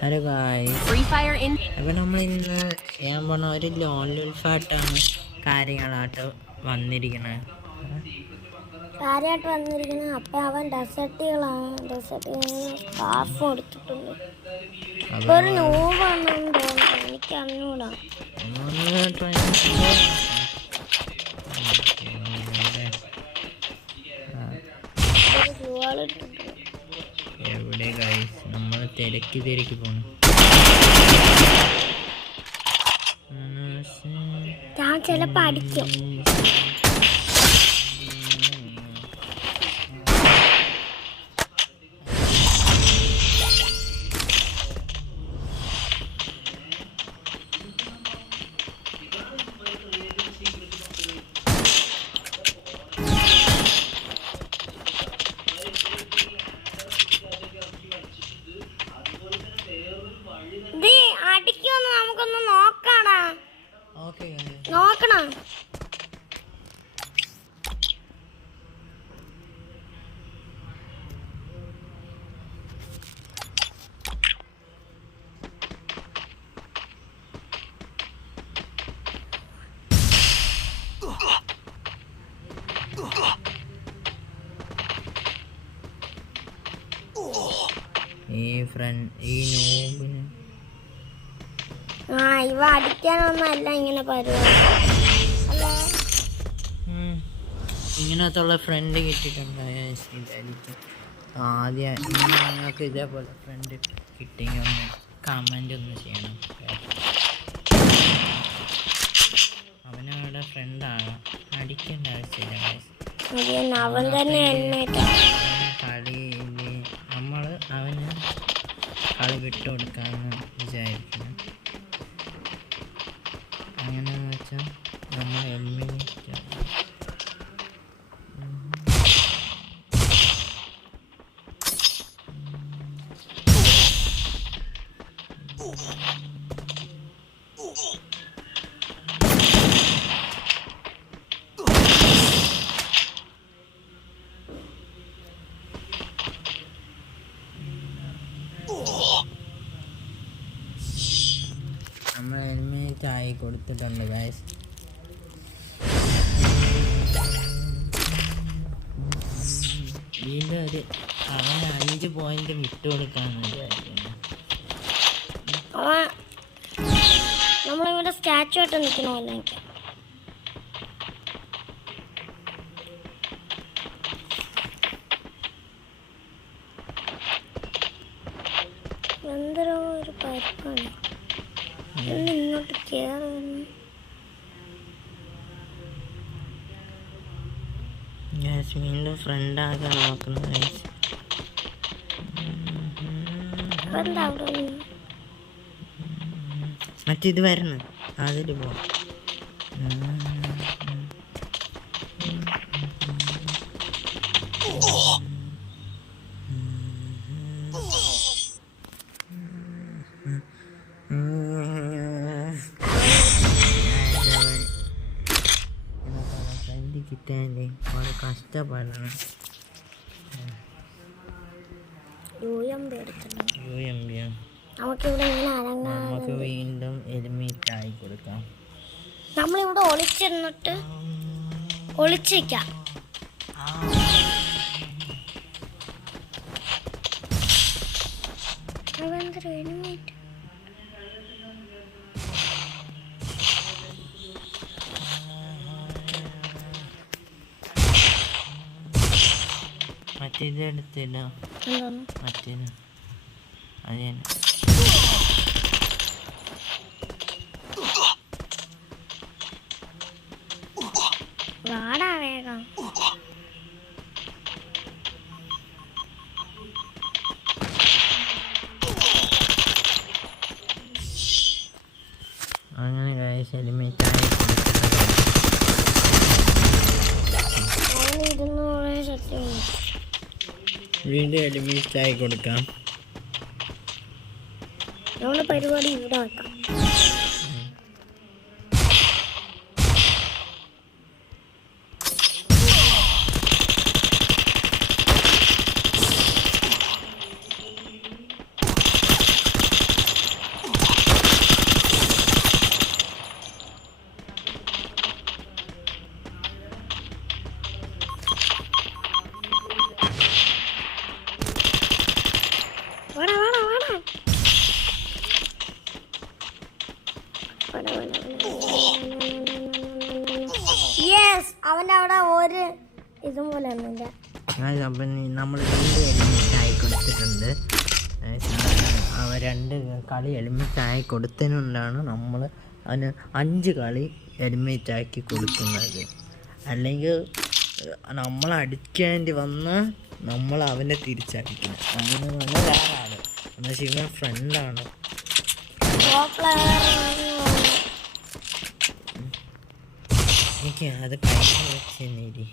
Hello guys, അപ്പോൾ നമ്മൾ ഇന്ന് ചെയ്യാൻ പോണ ഒരു ലോൽഫാട്ടാണ് കാര്യങ്ങളായിട്ട് വന്നിരിക്കുന്നത്. അപ്പം അവൻ ഡെസർട്ടുകളാണ് സ്കാർഫ് കൊടുത്തിട്ടുണ്ട്. ഒരു നോവാണെന്ന് തോന്നുന്നു, എനിക്ക് അറിഞ്ഞൂടാ. എവിടെ ഗായ്സ്, നമ്മൾ തിരക്കി പോണു. ഞാൻ ചിലപ്പോൾ അടിക്കും. അടിക്കുമെന്ന് നമുക്കൊന്ന് നോക്കണ. നോക്കണം. ഇവ അടിക്കാനൊന്നല്ല ഇങ്ങനെ പരിപാടി. ഇങ്ങനത്തുള്ള ഫ്രണ്ട് കിട്ടിയിട്ടുണ്ട്. ആദ്യം നിങ്ങൾക്ക് ഇതേപോലെ ഫ്രണ്ട് കിട്ടിയെങ്കിൽ ഒന്ന് കമൻ്റ് ഒന്ന് ചെയ്യണം. അവനവരുടെ ഫ്രണ്ടാകാം, അടിക്കേണ്ട ആവശ്യമില്ല. അവൻ തന്നെ കളി നമ്മൾ അവന് കളി വിട്ടുകൊടുക്കാമെന്ന് വിചാരിക്കുന്നു. അങ്ങനെയെന്ന് വെച്ചാൽ നമ്മൾ എലിമിനേറ്റ് നമ്മൾ എലിമിനേറ്റ് ആയി കൊടുത്തിട്ടുണ്ട് ഗൈസ്. വീണ്ടും അവന് 5 പോയിന്റ് വിട്ടുകൊടുക്കാമെന്ന് വിചാരിക്കുന്നു. നമ്മളിവിടെ സ്റ്റാച്ചു ആയിട്ട് നിൽക്കണമല്ലോ. എനിക്ക് എന്തോ ഒരു പരിപ്പാണ്. ഇങ്ങോട്ട് കേറുന്നു. വീണ്ടും ഫ്രണ്ടാകാൻ നോക്കണം ഗൈസ്. മറ്റിത് വരുന്നു, അതിൽ പോവാം. കിട്ടാൻ വളരെ കഷ്ടപ്പെടണം. നമുക്ക് വീണ്ടും എലിമിനേറ്റ് ആയി കൊടുക്കാം. നമ്മളിവിടെ ഒളിച്ചിരുന്നിട്ട് ഒളിച്ചിരിക്കാം. മറ്റേത് എടുത്തില്ല, മറ്റേത് അത് തന്നെ. വാടാ വേഗം. അങ്ങനെ ഗൈസ് എലിമിനേറ്റ് ആയി വീണ്ടും എലിമിനേറ്റ് ആയി കൊടുക്കാം. നമ്മുടെ പരിപാടി ഇവിടെ ആക്കാം. യെസ്, അവന്റെ അവിടെ ഒരു ഇതും പോലെ ഒന്നുമില്ല. അപ്പം നമ്മൾ 2 എലിമിറ്റായി കൊടുത്തിട്ടുണ്ട്. അവ 2 കളി എലിമിറ്റായി കൊടുത്തതിനുകൊണ്ടാണ് നമ്മൾ അവന് 5 കളി എലിമിറ്റാക്കി കൊടുക്കുന്നത്. അല്ലെങ്കിൽ നമ്മൾ അടിക്കേണ്ടി വന്നാൽ നമ്മൾ അവനെ തിരിച്ചടിക്കണം. അങ്ങനെ വന്ന വേറെ ആള് എന്ന് വെച്ച് കഴിഞ്ഞാൽ ഫ്രണ്ടാണ്. എനിക്ക് അത് കഴിഞ്ഞ് വെച്ചേരി.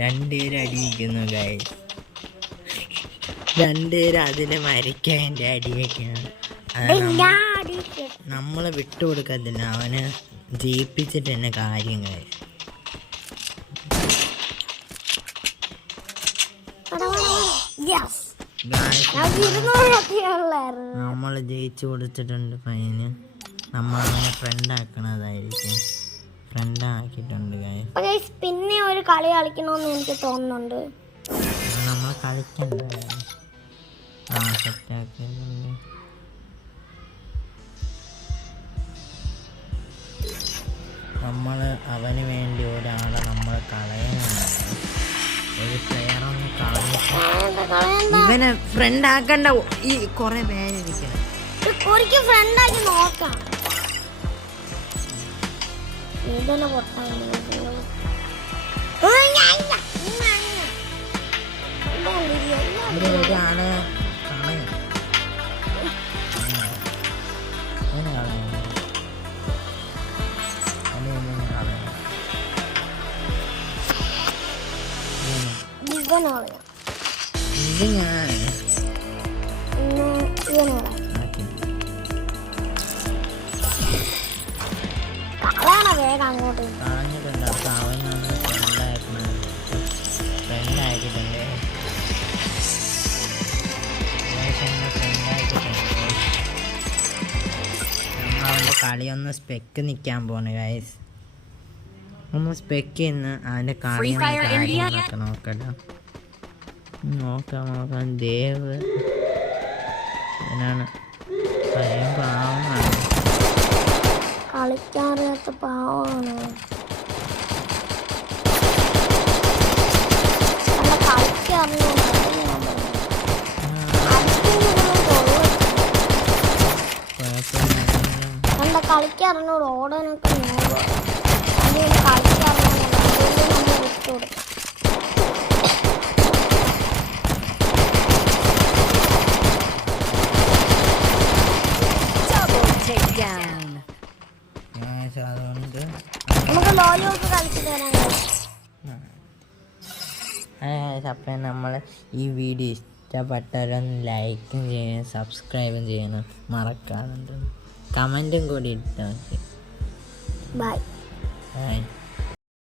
രണ്ടുപേരും അടിയിക്കുന്നു ഗൈസ്. 2 പേരും അതിൽ മരിക്കാൻ എൻ്റെ അടിയൊക്കെയാണ്. നമ്മൾ വിട്ടുകൊടുക്കത്തില്ല, അവന് ജയിപ്പിച്ചിട്ട് തന്നെ കാര്യം ഗൈസ്. നമ്മൾ ജയിച്ചു കൊടുത്തിട്ടുണ്ട് ഫൈന്. നമ്മൾ അവനെ ഫ്രണ്ടാക്കണതായിരിക്കും. ഫ്രണ്ടാക്കിയിട്ടുണ്ട് ഗൈസ്. പിന്നെ ഒരു കളി കളിക്കണമെന്ന് എനിക്ക് തോന്നുന്നുണ്ട്. നമ്മൾ കളിക്കണ്ട. സെറ്റാക്കിയിട്ടുണ്ട്. നമ്മൾ അവന് വേണ്ടി ഒരാളെ നമ്മൾ കളയുന്നുണ്ട്. ഒരു പ്ലെയറൊന്ന് കളഞ്ഞു ഇവനെ ഫ്രണ്ടാക്കണ്ട. ഈ കുറെ പേരിരിക്കണം. ഫ്രണ്ടാക്കി നോക്കാം. ഒരാള് ഇത് ഞാൻ വേഗം അങ്ങോട്ട് കളഞ്ഞിട്ടുണ്ട്. അപ്പം അവനാണ് ഫ്രണ്ടാക്കിയിട്ടുണ്ട്. നമ്മളവൻ്റെ കളിയൊന്ന് സ്പെക്ക് നിൽക്കാൻ പോണ് ഗൈസ്. ഒന്ന് സ്പെക്ക് ചെയ്യുന്ന അവൻ്റെ കളിയൊക്കെ നോക്കട്ടോ. നോക്കാം. ദേവ് അവനാണ് പാവമാണ്. കളിക്കാറിയാത്ത പാവമാണ്. കളിക്കാറിനോട് ഓടാനൊക്കെ കളിക്കാറിനോട് നമ്മൾ വിട്ടുകൊടുക്കും. അതുകൊണ്ട് നമുക്ക് ലോലിയൊക്കെ കളിച്ചു തരാൻ. അപ്പം നമ്മൾ ഈ വീഡിയോ ഇഷ്ടപ്പെട്ടാലൊന്ന് ലൈക്കും ചെയ്യണം, സബ്സ്ക്രൈബും ചെയ്യണം മറക്കാറുണ്ട്. കമൻറ്റും കൂടി ഇട്ടാൽ മതി. ബൈ. ബൈ.